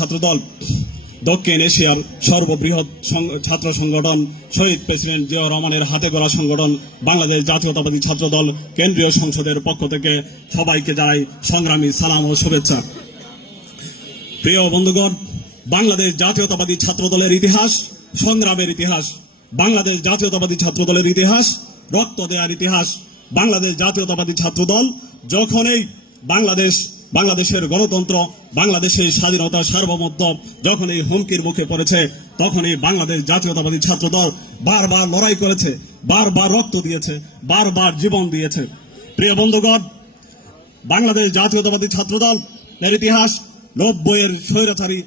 ছাত্রদল দক্ষিণ এশিয়ার সর্ববৃহৎ ছাত্র সংগঠন শহীদ প্রেসিডেন্ট জিয়া রহমানের হাতে গড়া সংগঠন বাংলাদেশ জাতীয়তাবাদী ছাত্রদল কেন্দ্রীয় সংসদের পক্ষ থেকে সবাইকে জানাই সংগ্রামী সালাম ও শুভেচ্ছা। প্রিয় বন্ধুগণ, বাংলাদেশ জাতীয়তাবাদী ছাত্রদলের ইতিহাস, সংগ্রামের ইতিহাস, বাংলাদেশ জাতীয়তাবাদী ছাত্রদলের ইতিহাস, রক্ত দেওয়ার ইতিহাস, বাংলাদেশ জাতীয়তাবাদী ছাত্রদল যখনই বাংলাদেশ বাংলাদেশের গণতন্ত্র, বাংলাদেশের স্বাধীনতা সার্বভৌমত্ব যখন এই হুমকির মুখে পড়েছে, তখনই বাংলাদেশ জাতীয়তাবাদী ছাত্রদল বারবার লড়াই করেছে, বারবার রক্ত দিয়েছে, বারবার জীবন দিয়েছে। প্রিয় বন্ধুগণ, বাংলাদেশ জাতীয়তাবাদী ছাত্রদল এর ইতিহাস, নব্বইয়ের স্বৈরাচারী,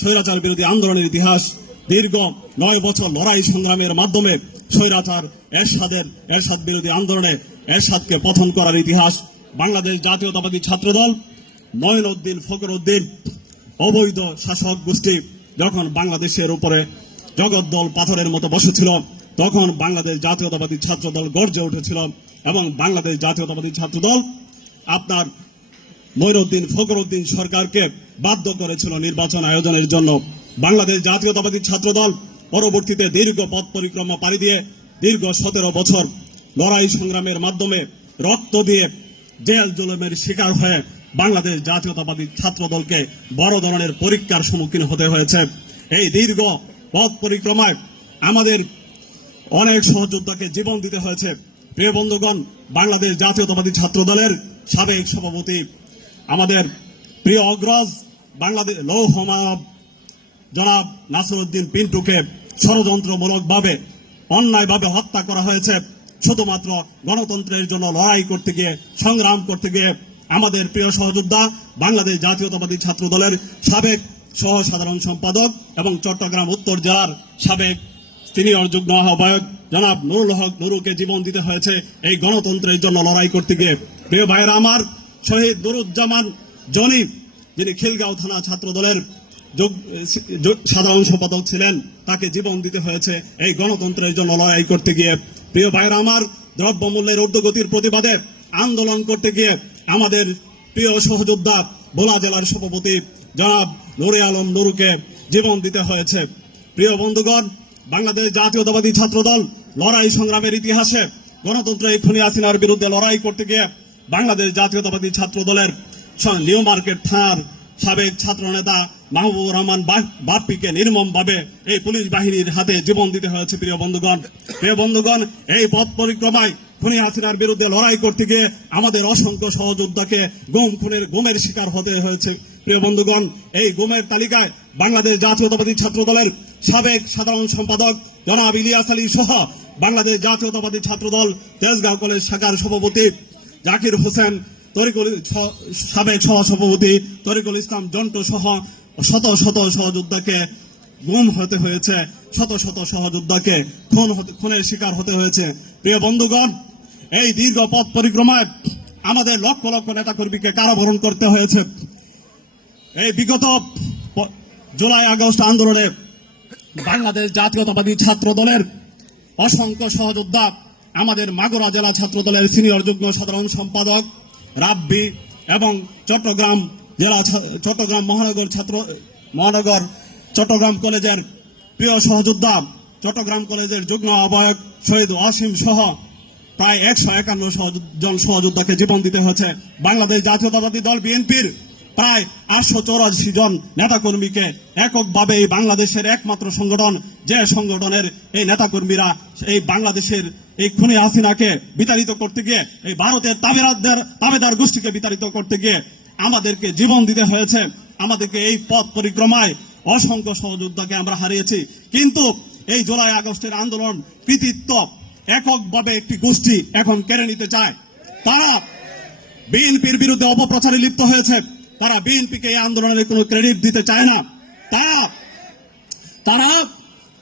স্বৈরাচার বিরোধী আন্দোলনের ইতিহাস, দীর্ঘ নয় বছর লড়াই সংগ্রামের মাধ্যমে স্বৈরাচার, এরশাদের, এরশাদ বিরোধী আন্দোলনে এরশাদকে পথন করার ইতিহাস, বাংলাদেশ জাতীয়তাবাদী ছাত্রদল নয়ন উদ্দিন ফকর উদ্দিন অবৈধ শাসক গোষ্ঠী যখন বাংলাদেশের উপরে জগদ্দল পাথরের মতো বসেছিল, তখন বাংলাদেশ জাতীয়তাবাদী ছাত্রদল গর্জে উঠেছিল এবং বাংলাদেশ জাতীয়তাবাদী ছাত্রদল আপনার ময়রুদ্দিন ফখরুদ্দিন সরকারকে বাধ্য করেছিল নির্বাচন আয়োজনের জন্য। বাংলাদেশ জাতীয়তাবাদী ছাত্রদল পরবর্তীতে দীর্ঘ পথ পরিক্রমা পাড়ি দিয়ে দীর্ঘ সতেরো বছর লড়াই সংগ্রামের মাধ্যমে রক্ত দিয়ে জেল জুলুমের শিকার হয়ে বাংলাদেশ জাতীয়তাবাদী ছাত্রদলকে বড় ধরনের পরীক্ষার সম্মুখীন হতে হয়েছে। এই দীর্ঘ পথ পরিক্রমায় আমাদের অনেক সহযোদ্ধাকে জীবন দিতে হয়েছে। প্রিয় বন্ধুগণ, বাংলাদেশ জাতীয়তাবাদী ছাত্র দলের সাবেক সভাপতি আমাদের প্রিয় অগ্রজ বাংলাদেশ লৌহ মানব জনাব নাসরুদ্দিন পিন্টুকে ষড়যন্ত্রমূলকভাবে, অন্যায়ভাবে হত্যা করা হয়েছে। শুধুমাত্র গণতন্ত্রের জন্য লড়াই করতে গিয়ে, সংগ্রাম করতে গিয়ে আমাদের প্রিয় সহযোদ্ধা, বাংলাদেশ জাতীয়তাবাদী ছাত্র দলের সাবেক সহ সাধারণ সম্পাদক এবং চট্টগ্রাম উত্তর জেলার সাবেক সিনিয়র যুগ্ম আহ্বায়ক জনাব নুরুল হক নুরুকে জীবন দিতে হয়েছে এই গণতন্ত্রের জন্য লড়াই করতে গিয়ে। প্রিয় ভাইয়েরা আমার, শহীদ নুরুজ্জামান জনি, যিনি খিলগাঁও থানা ছাত্র দলের সাধারণ সম্পাদক ছিলেন, তাকে জীবন দিতে হয়েছে এই গণতন্ত্রের জন্য লড়াই করতে গিয়ে। প্রিয় ভাইয়েরা আমার, দ্রব্যমূল্যের ঊর্ধ্বগতির প্রতিবাদে আন্দোলন করতে গিয়ে আমাদের প্রিয় সহযোদ্ধা ভোলা জেলার সভাপতি জনাব নুরে আলম নুরুকে জীবন দিতে হয়েছে। প্রিয় বন্ধুগণ, বাংলাদেশ জাতীয়তাবাদী ছাত্রদল লড়াই সংগ্রামের ইতিহাসে গণতন্ত্র এক্ষুনি আসিনার বিরুদ্ধে লড়াই করতে গিয়ে বাংলাদেশ জাতীয়তাবাদী ছাত্র দলের নিউ মার্কেট থানার সাবেক ছাত্র নেতা মাহবুবুর রহমান বাপ্পিকে নির্মমভাবে এই পুলিশ বাহিনীর হাতে জীবন দিতে হয়েছে, প্রিয় বন্ধুগণ। প্রিয় বন্ধুগণ, এই পথ পরিক্রমায় খুনি হাসিনার বিরুদ্ধে লড়াই করতে গিয়ে আমাদের অসংখ্য সহযোদ্ধাকে গুম খুনের গুমের শিকার হতে হয়েছে। প্রিয় বন্ধুগণ, এই গুমের তালিকায় বাংলাদেশ জাতীয়তাবাদী ছাত্র দলের সাবেক সাধারণ সম্পাদক জনাব ইলিয়াস আলী সহ বাংলাদেশ জাতীয়তাবাদী ছাত্রদল তেজগাঁও কলেজ শাখার সভাপতি জাকির হোসেন, তরিকুল সাবেক সহ সভাপতি তরিকুল ইসলাম জন্টু সহ শত শত সহযোদ্ধাকে গুম হতে হয়েছে। শত শত সহযোদ্ধাকে খুন খুনের শিকার হতে হয়েছে। প্রিয় বন্ধুগণ এই দীর্ঘ পথ পরিক্রমায় আমাদের লক্ষ লক্ষ নেতাকর্মীকে কারাবরণ করতে হয়েছে। এই বিগত জুলাই, আগস্ট আন্দোলনে বাংলাদেশ জাতীয়তাবাদী ছাত্র দলের অসংখ্য সহযোদ্ধা, আমাদের মাগুরা জেলা ছাত্র দলের সিনিয়র যুগ্ম সাধারণ সম্পাদক রাব্বি এবং চট্টগ্রাম জেলা চট্টগ্রাম মহানগর ছাত্র, মহানগর চট্টগ্রাম কলেজের প্রিয় সহযোদ্ধা, চট্টগ্রাম কলেজের যুগ্ম আহ্বায়ক শহীদ ওয়াসিম সহ প্রায় একশো একান্ন জন সহযোদ্ধাকে জীবন দিতে হয়েছে। বাংলাদেশ জাতীয়তাবাদী দল বিএনপির প্রায় আটশো চৌরাশি জন নেতাকর্মীকে এককভাবে এই বাংলাদেশের একমাত্র সংগঠন, যে সংগঠনের এই নেতাকর্মীরা এই বাংলাদেশের এই খুনি হাসিনাকে বিতাড়িত করতে গিয়ে, এই ভারতের তাবেদার তাবেদার গোষ্ঠীকে বিতাড়িত করতে গিয়ে আমাদেরকে জীবন দিতে হয়েছে। আমাদেরকে এই পথ পরিক্রমায় অসংখ্য সহযোদ্ধাকে আমরা হারিয়েছি। কিন্তু এই জুলাই আগস্টের আন্দোলন কৃতিত্ব এককভাবে একটি গোষ্ঠী এখন কেড়ে নিতে চায়। তারা বিএনপির বিরুদ্ধে অপপ্রচারে লিপ্ত হয়েছে। তারা বিএনপিকে এই আন্দোলনের কোনো ক্রেডিট দিতে চায় না। তারা তারা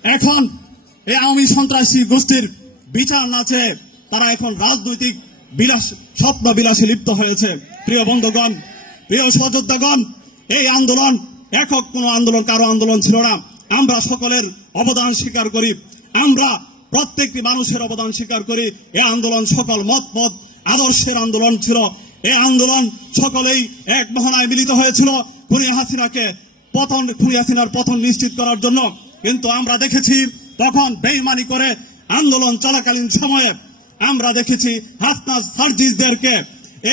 এখন এই আওয়ামী সন্ত্রাসী গোষ্ঠীর বিচার না চেয়ে তারা এখন রাজনৈতিক বিলাস, স্বপ্ন বিলাসে লিপ্ত হয়েছে। প্রিয় বন্ধুগণ, প্রিয় সহযোদ্ধাগণ, এই আন্দোলন একক কোনো আন্দোলন, কারও আন্দোলন ছিল না। আমরা সকলের অবদান স্বীকার করি। আমরা প্রত্যেকটি মানুষের অবদান স্বীকার করি। এই আন্দোলন সকল মত মত, আদর্শের আন্দোলন ছিল। এই আন্দোলন সকলেই এক মহনায় মিলিত হয়েছিল খুনি হাসিনাকে পতন খুনি হাসিনার পতন নিশ্চিত করার জন্য। কিন্তু আমরা দেখেছি তখন বেইমানি করে আন্দোলন চলাকালীন সময়ে আমরা দেখেছি হাসনাস সার্জিসদেরকে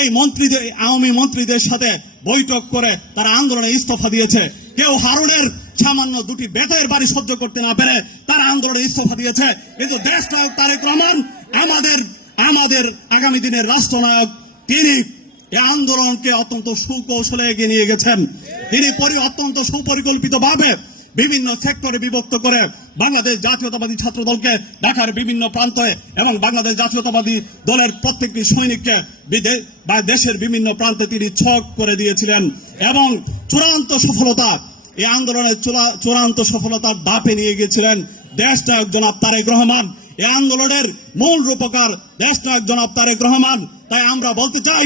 এই মন্ত্রীদের, আওয়ামী মন্ত্রীদের সাথে বৈঠক করে তারা আন্দোলনে ইস্তফা দিয়েছে। কেউ হারুনের সামান্য দুটি বেতের বাড়ি সহ্য করতে না পেরে তারা আন্দোলনে ইস্তফা দিয়েছে। কিন্তু দেশ নায়ক তারেক রহমান, আমাদের আমাদের আগামী দিনের রাষ্ট্রনায়ক, তিনি এই আন্দোলনকে অত্যন্ত সুকৌশলে এগিয়ে নিয়ে গেছেন। তিনি পরি, অত্যন্ত সুপরিকল্পিত ভাবে বিভিন্ন সেক্টরে বিভক্ত করে বাংলাদেশ জাতীয়তাবাদী ছাত্র দলকে ঢাকার বিভিন্ন প্রান্তে এবং বাংলাদেশ জাতীয়তাবাদী দলের প্রত্যেকটি সৈনিককে বা দেশের বিভিন্ন প্রান্তে তিনি ছক করে দিয়েছিলেন। এবং চূড়ান্ত সফলতা এই আন্দোলনের চূড়ান্ত সফলতার ধাপে নিয়ে গিয়েছিলেন দেশ নায়ক জনাব তারেক রহমান। এই আন্দোলনের মূল রূপকার দেশ নায়ক জনাব তারেক রহমান। তাই আমরা বলতে চাই,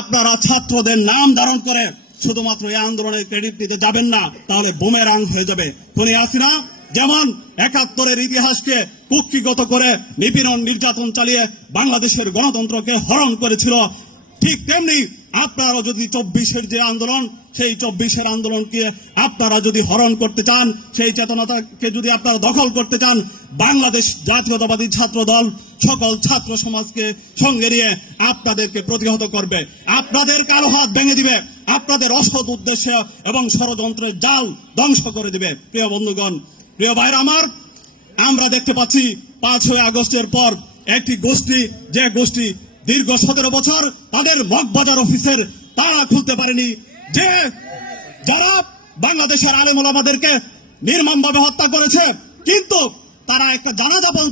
আপনারা ছাত্রদের নাম ধারণ করে শুধুমাত্র এই আন্দোলনের ক্রেডিট নিতে যাবেন না, তাহলে বোমেরাং হয়ে যাবে। খুনি আসিনা যেমন একাত্তরের ইতিহাসকে কুক্ষিগত করে নিপীড়ন নির্যাতন চালিয়ে বাংলাদেশের গণতন্ত্রকে হরণ করেছিল, ঠিক তেমনি আপনারা যদি চব্বিশের যে আন্দোলন, সেই চব্বিশের আন্দোলনকে আপনারা যদি হরণ করতে চান, সেই চেতনাটাকে যদি আপনারা দখল করতে চান, বাংলাদেশ জাতীয়তাবাদী ছাত্র দল সকল ছাত্র সমাজকে সঙ্গে নিয়ে আপনাদেরকে প্রতিহত করবে। আপনাদের কারও হাত ভেঙে দিবে। আপনাদের অসৎ উদ্দেশ্য এবং ষড়যন্ত্রের জাল ধ্বংস করে দিবে। প্রিয় বন্ধুগণ, প্রিয় ভাইরা আমার, আমরা দেখতে পাচ্ছি পাঁচই আগস্টের পর একটি গোষ্ঠী, যে গোষ্ঠী দীর্ঘ সতেরো বছর তাদের মগবাজার অফিসের তারা খুলতে পারেনি। যে যারা বাংলাদেশের আলেম ওলামাদেরকে নির্মমভাবে হত্যা করেছে, কিন্তু তারা একটা জানাজা পর্যন্ত